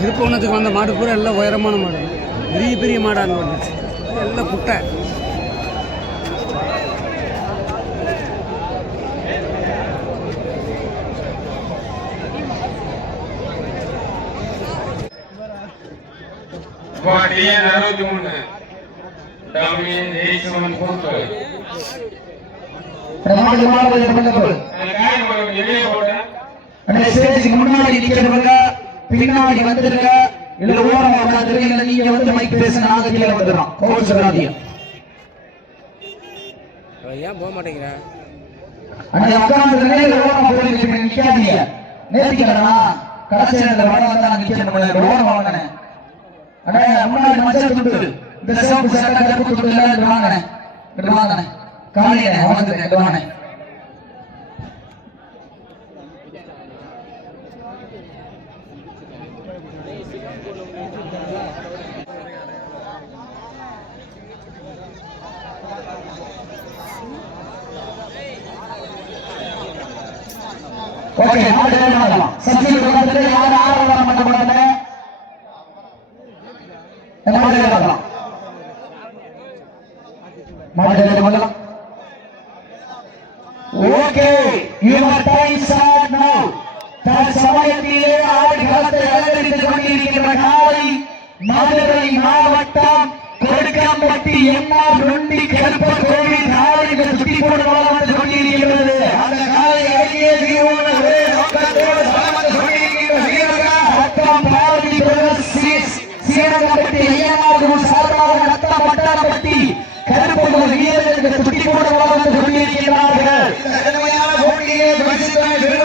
திருப்பவனத்துக்கு வந்த மாடு பூரா எல்லாம் உயரமான மாடு. பெரிய பெரிய மாடாக வந்துச்சு. எல்லாம் குட்டை. டிஎன் அறுபத்தி மூணு. டம்மி எயிட் செவன் ஃபோர் முன்னாடி நிக்கிறவங்க பின்னாடி வந்திருக்க இல்ல ஓரம் உட்காந்துருங்க நீங்க வந்து மைக் பேசுங்க நாங்க கீழே வந்துடுறோம் கோச்சு சொல்லாதீங்க ஏன் போக மாட்டேங்கிற அண்ணே உட்காந்துருங்க இல்ல ஓரமா போய் நிக்காதீங்க கடைசி வர வந்தா நிக்கணும் ஓரமா அண்ணே முன்னாடி மஞ்சள் துண்டு. இந்த சிவப்பு சட்டை கருப்பு துண்டு எல்லாம் இங்க வாங்கண்ணே இங்க ஓகே மாடு யார் ஆறு மாடு வேணும் ஓகே யுவர் டைம்ஸ் ஆர் நவ தற்சமயத்திலே ஆடுகளத்தை அலங்கரித்துக் கொண்டிருக்கின்ற காலை மதுரை மாவட்டம் கொடுக்கம்பட்டி என்ஆர் நொண்டி கருப்பர் கோவில் காலைகள் சுற்றி போட்டு ಶ್ರೀ